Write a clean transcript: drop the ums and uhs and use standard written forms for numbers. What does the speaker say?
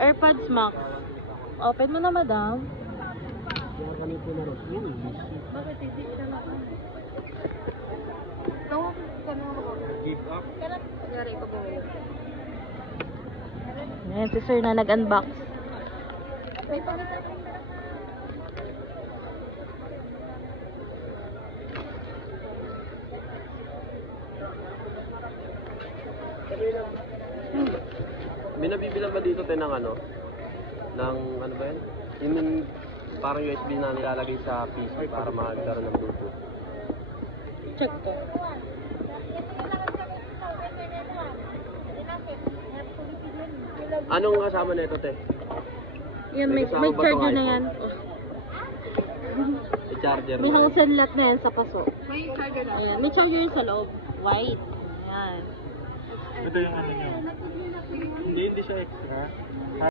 AirPods Max. Open mo na, madam. Bakit hindi ka na? Tawag ka na ako. Give up. Nangyari ito ba? Ayan, si sir na nag-unbox. May pangita. May nabibilang ba dito tayo ng ano? Ng ano ba yun? Yung parang USB na nilalagay sa PC para magkaroon ng Bluetooth. Check ko. Anong kasama na ito, te? Yan, may kasama ba charger tong na iPhone? yan. May charger May na. hangsanlat na yan sa paso. May charger na. Ayan, may charger sa loob. White. Ayan. Ito yung ano nyo. Hindi siya extra.